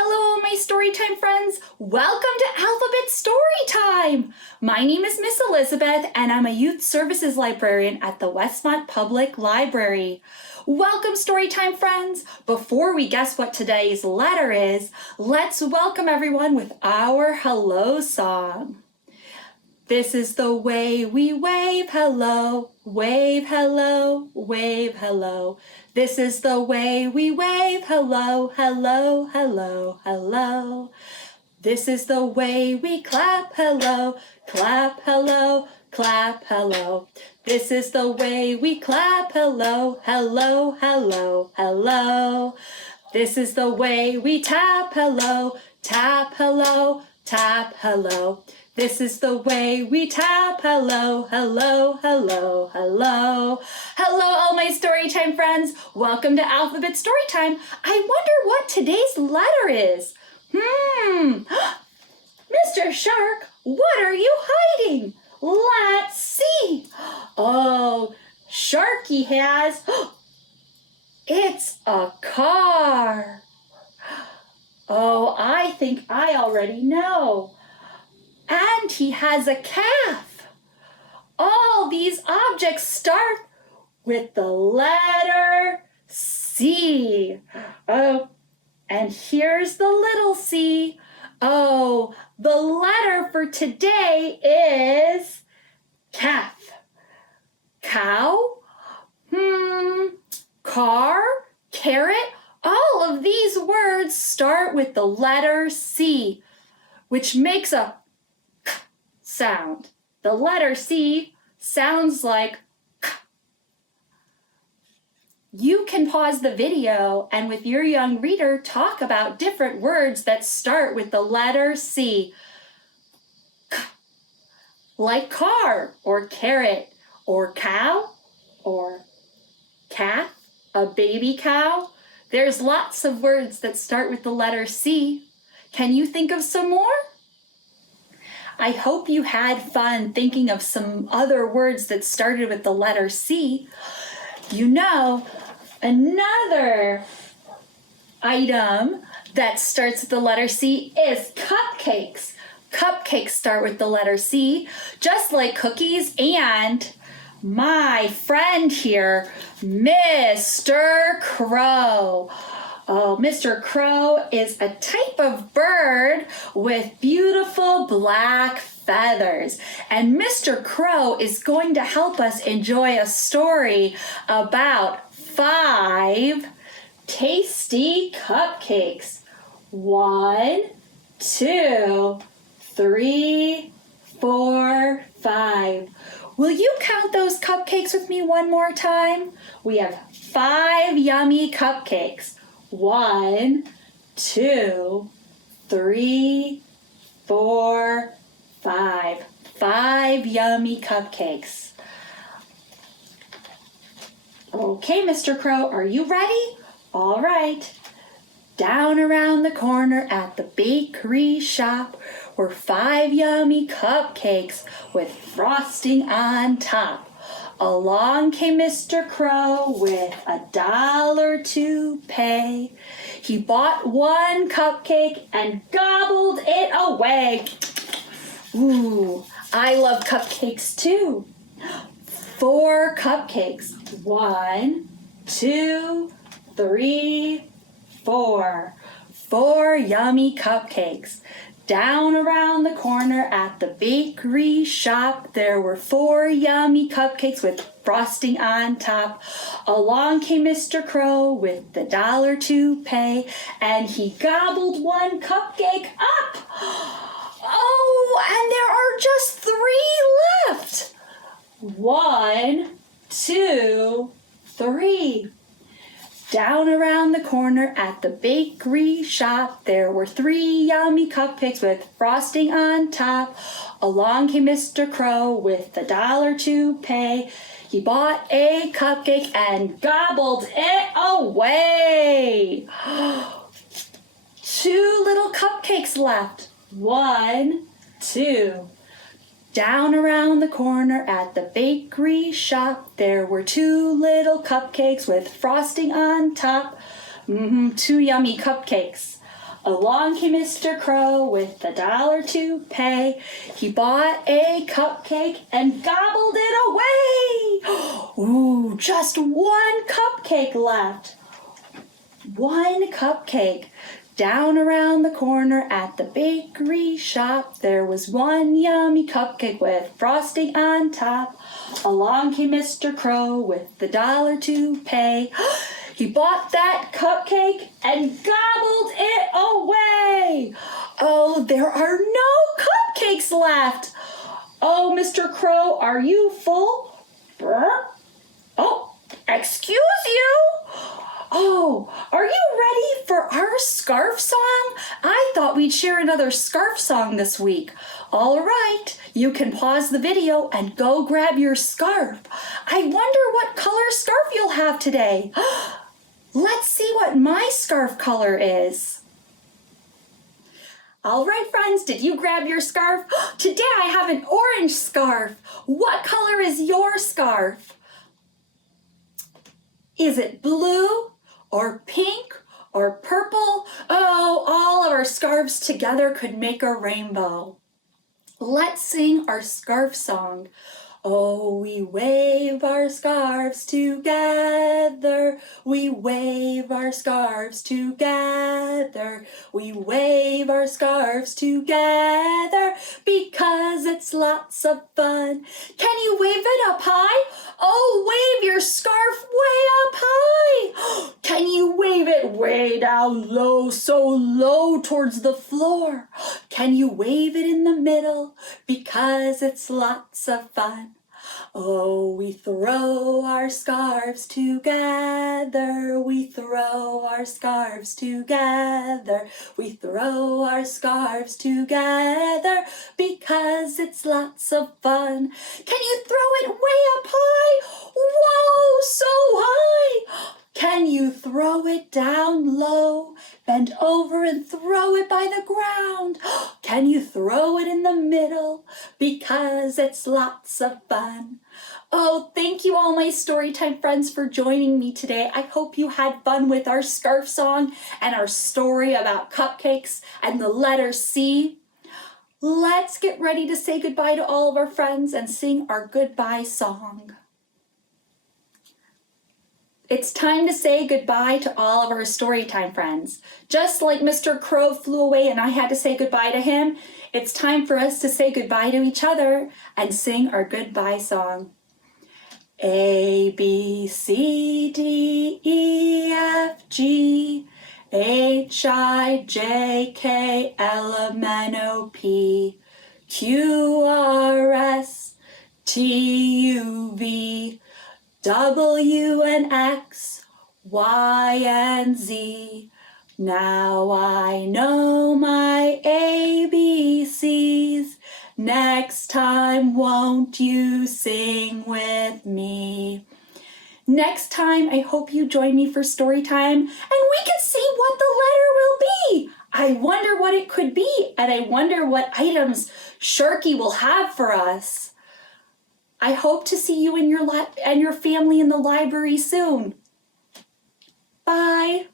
Hello, my Storytime friends. Welcome to Alphabet Storytime. My name is Miss Elizabeth, and I'm a Youth Services Librarian at the Westmont Public Library. Welcome, Storytime friends. Before we guess what today's letter is, let's welcome everyone with our hello song. This is the way we wave hello, wave hello, wave hello. This is the way we wave hello, hello, hello, hello. This is the way we clap hello, clap hello, clap hello. This is the way we clap hello, hello, hello, hello. This is the way we tap hello, tap hello, tap hello. This is the way we tap hello, hello, hello, hello. Hello, all my Storytime friends. Welcome to Alphabet Storytime. I wonder what today's letter is. Mr. Shark, what are you hiding? Let's see. Oh, Sharky has... It's a car. Oh, I think I already know. And he has a calf. All these objects start with the letter C. Oh, and here's the little c. Oh, the letter for today is calf. Cow, car, carrot. All of these words start with the letter C, which makes a sound. The letter C sounds like K. You can pause the video and with your young reader talk about different words that start with the letter C. K. Like car or carrot or cow or calf, a baby cow. There's lots of words that start with the letter C. Can you think of some more? I hope you had fun thinking of some other words that started with the letter C. You know, another item that starts with the letter C is cupcakes. Cupcakes start with the letter C, just like cookies, and my friend here, Mr. Crow. Oh, Mr. Crow is a type of bird with beautiful black feathers. And Mr. Crow is going to help us enjoy a story about 5 tasty cupcakes. 1, 2, 3, 4, 5. Will you count those cupcakes with me one more time? We have 5 yummy cupcakes. 1, 2, 3, 4, 5. 5 yummy cupcakes. Okay, Mr. Crow, are you ready? All right. Down around the corner at the bakery shop were 5 yummy cupcakes with frosting on top. Along came Mr. Crow with $1 to pay. He bought 1 cupcake and gobbled it away. Ooh, I love cupcakes too. 4 cupcakes. 1, 2, 3, 4. 4 yummy cupcakes. Down around the corner at the bakery shop, there were 4 yummy cupcakes with frosting on top. Along came Mr. Crow with $1 to pay, and he gobbled 1 cupcake up. Oh, and there are just 3 left. 1, 2, 3. Down around the corner at the bakery shop, there were 3 yummy cupcakes with frosting on top. Along came Mr. Crow with $1 to pay. He bought a cupcake and gobbled it away. 2 little cupcakes left. 1, 2. Down around the corner at the bakery shop, there were 2 little cupcakes with frosting on top. 2 yummy cupcakes. Along came Mr. Crow with $1 to pay. He bought a cupcake and gobbled it away. Ooh, just one cupcake left. One cupcake. Down around the corner at the bakery shop, there was one yummy cupcake with frosting on top. Along came Mr. Crow with $1 to pay. He bought that cupcake and gobbled it away. Oh, there are no cupcakes left. Oh, Mr. Crow, are you full? Oh, excuse you? Oh, are you ready for our scarf song? I thought we'd share another scarf song this week. All right, you can pause the video and go grab your scarf. I wonder what color scarf you'll have today. Let's see what my scarf color is. All right, friends, did you grab your scarf? Today I have an orange scarf. What color is your scarf? Is it blue or pink or purple? Oh, all of our scarves together could make a rainbow. Let's sing our scarf song. Oh, we wave our scarves together. We wave our scarves together. We wave our scarves together because it's lots of fun. Can you wave it up high? Oh, wave your scarf way up high. Can you wave it way down low, so low towards the floor? Can you wave it in the middle because it's lots of fun? Oh, we throw our scarves together. We throw our scarves together. We throw our scarves together because it's lots of fun. Can you throw it way up high? Whoa, so high! Can you throw it down low? Bend over and throw it by the ground. Can you throw it in the middle? Because it's lots of fun. Oh, thank you all my Storytime friends for joining me today. I hope you had fun with our scarf song and our story about cupcakes and the letter C. Let's get ready to say goodbye to all of our friends and sing our goodbye song. It's time to say goodbye to all of our Storytime friends. Just like Mr. Crow flew away and I had to say goodbye to him, it's time for us to say goodbye to each other and sing our goodbye song. A, B, C, D, E, F, G, H, I, J, K, L, M, N, O, P, Q, R, S, T, U, V, W and X, Y and Z. Now I know my ABCs. Next time, won't you sing with me? Next time, I hope you join me for story time and we can see what the letter will be. I wonder what it could be, and I wonder what items Sharky will have for us. I hope to see you and your family in the library soon. Bye.